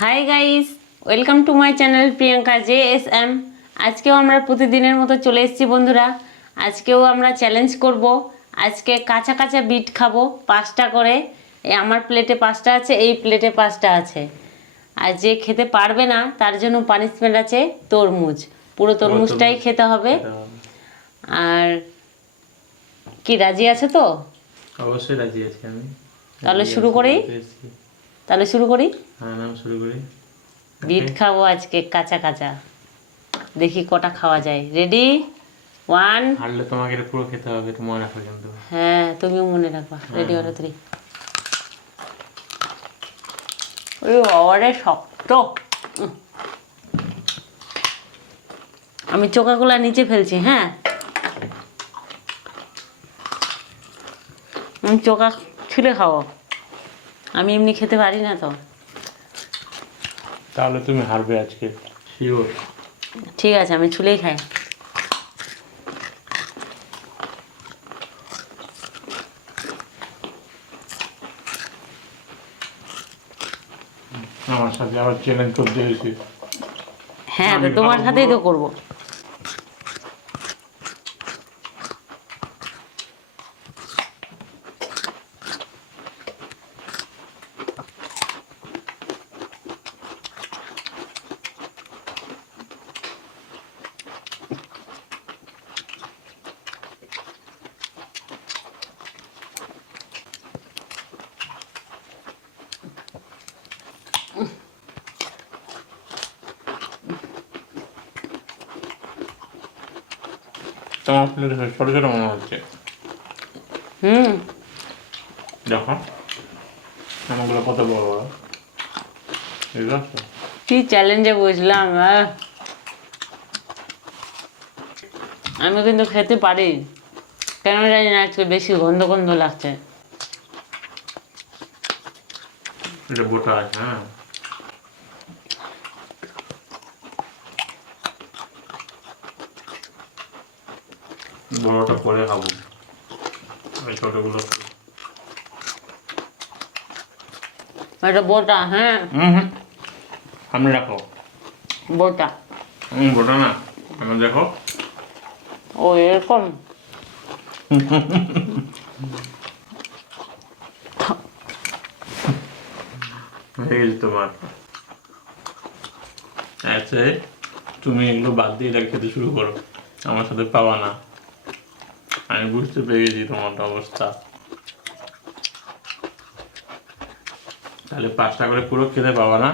Hi guys, welcome to my channel Priyanka JSM। আজকেও আমরা প্রতিদিনের মতো চলে এসেছি বন্ধুরা। আজকেও আমরা চ্যালেঞ্জ করব। আজকে কাঁচা কাঁচা বিট খাবো 5টা করে। এই আমার প্লেটে 5টা আছে, এই প্লেটে 5টা আছে। আর যে খেতে পারবে না তার জন্য পানিশমেন্ট আছে তরমুজ। পুরো তরমুজটাই খেতে হবে। আর কি রাজি আছে তো? অবশ্যই রাজি আছি আমি। তাহলে শুরু করি। হ্যাঁ, নাম শুরু করি। বিট খাবো আজকে কাঁচা কাঁচা, দেখি কটা খাওয়া যায়। রেডি? 1। হারলে তোমাকে এটা পুরো খেতে হবে, এটা মনে রাখো কিন্তু। হ্যাঁ, তুমিও মনে রাখবা। রেডি? 1 2 3। ওই বাবারে শক্ত। আমি চোকাগুলা নিচে ফেলছি। হ্যাঁ, চোকা ছিলে খাও, আমি এমনি খেতে পারি না তো। তাহলে তুমি হারবে আজকে, শিওর। ঠিক আছে, আমি ছুলেই খাই। আমার সাথে আবার চ্যালেঞ্জ করতে হয়েছে। হ্যাঁ, তো তোমার সাথেই তো করবো। তোমার প্লেট ছোট ছোট মনে হচ্ছে। দেখো আমাগুলো কত বড় বড়। ঠিক আছে, কি চ্যালেঞ্জে বুঝলাম। আমি কিন্তু খেতে পারি, কেন জানি না আজকে বেশি গন্ধ গন্ধ লাগছে। এটা গোটা আছে। হ্যাঁ, বড়টা পরে খাবো, ওই ছোটগুলো। এটা বোটা। হ্যাঁ, সামনে রাখো। বোটা। গোটা না, আমার দেখো। ও এরকম। হয়ে গেছে তোমার। আচ্ছা, তুমি এগুলো বাদ দিয়ে এটা খেতে শুরু করো, আমার সাথে পাবা না। আমি বুঝতে পেরে গেছি তোমার অবস্থা। তাহলে 5টা করে পুরো খেতে পাবা না।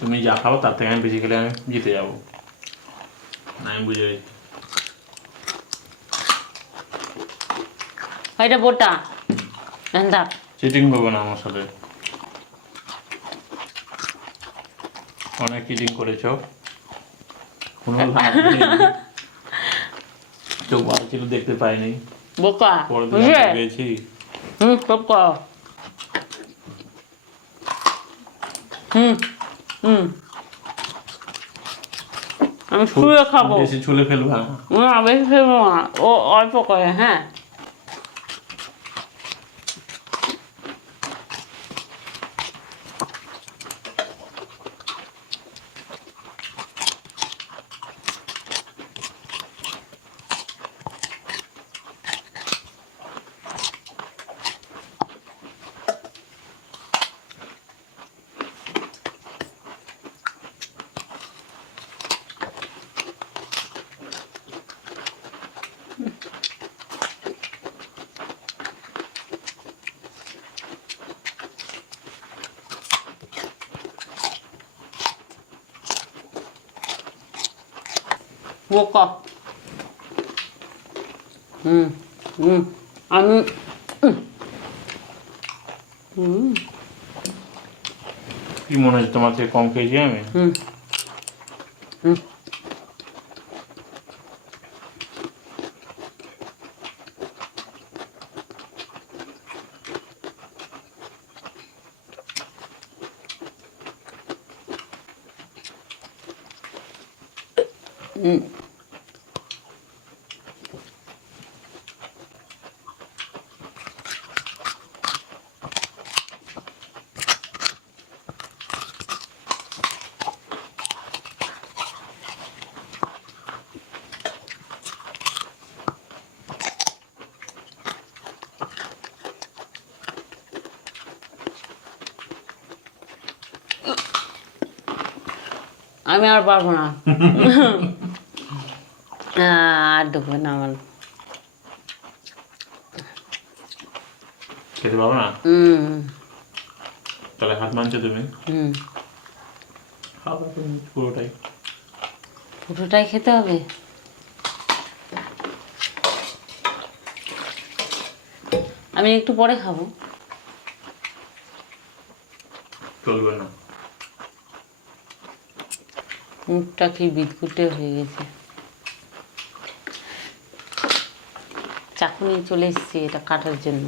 তুমি যা খাও তার থেকে আমি বেশি খেলে আমি জিতে যাবো। আমি বুঝে গেছি। এটা বোটা। থাক। চিটিং করবো না আমার সাথে। অনেক চিটিং করেছো, কোনো লাভ নেই। চোখ ভালো ছিল, দেখতে পাইনি। বোকা পরের দিন বুঝলে? পেয়েছি। সব করো। হুম হুম আমি শুয়ে খাবো। বেশি ছুলে ফেলবা। না, বেশি খাবো না, ও অল্প করে। হ্যাঁ, বোকা। হুম হুম আমি কি মনে হচ্ছে তোমার থেকে কম খেয়েছি আমি? হুম হুম হুম আমি আর পারবো না। আর ঢুকবে না আমার। খেতে পারো না? হুম তাহলে হাত মানছো তুমি? হুম। খাবার তুমি পুরোটাই। পুরোটাই খেতে হবে? আমি একটু পরে খাবো। চলবে না। মুখটা কি বিদঘুটে হয়ে গেছে। চাকু নিয়ে চলে এসেছি এটা কাটার জন্য।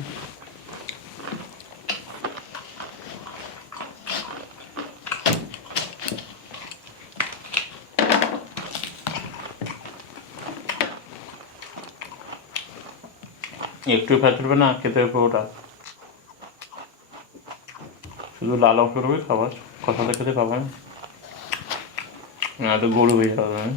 একটু ফ্যাট উঠবে না খেতে হবে পুরোটা। শুধু লাল অংশ করবে খাবার, কষাতে খেতে পাবে না। না তো গরু হয়ে যাবে তুমি।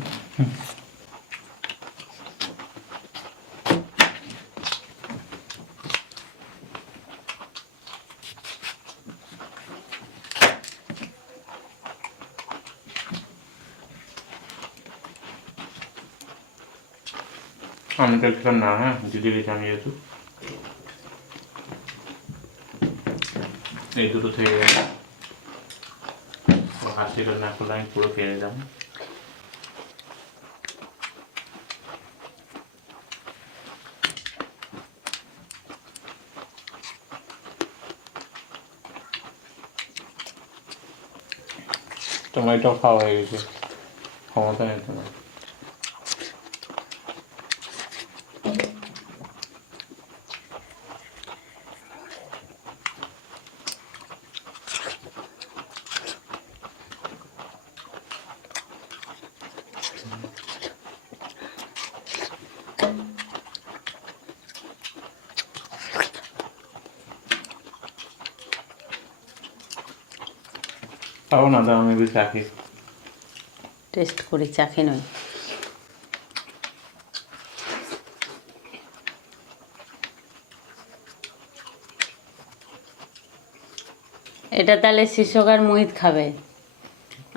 আমি তো খেলাম না, হ্যাঁ দিদি গেছি আমি যেহেতু। এই দুটো থেকে গেছে, হাসি করে না করলে আমি পুরো খেয়ে যেতাম। তোমার এটাও খাওয়া হয়ে গেছে, ক্ষমতা নেই তোমার। খাবো না তো আমি বেশি চাকি। টেস্ট করে চাখে নয়। এটা তাহলে শিশক আর মোহিত খাবে,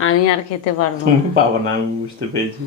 আমি আর খেতে পারবো না। পাবো না, আমি বুঝতে পেরেছি।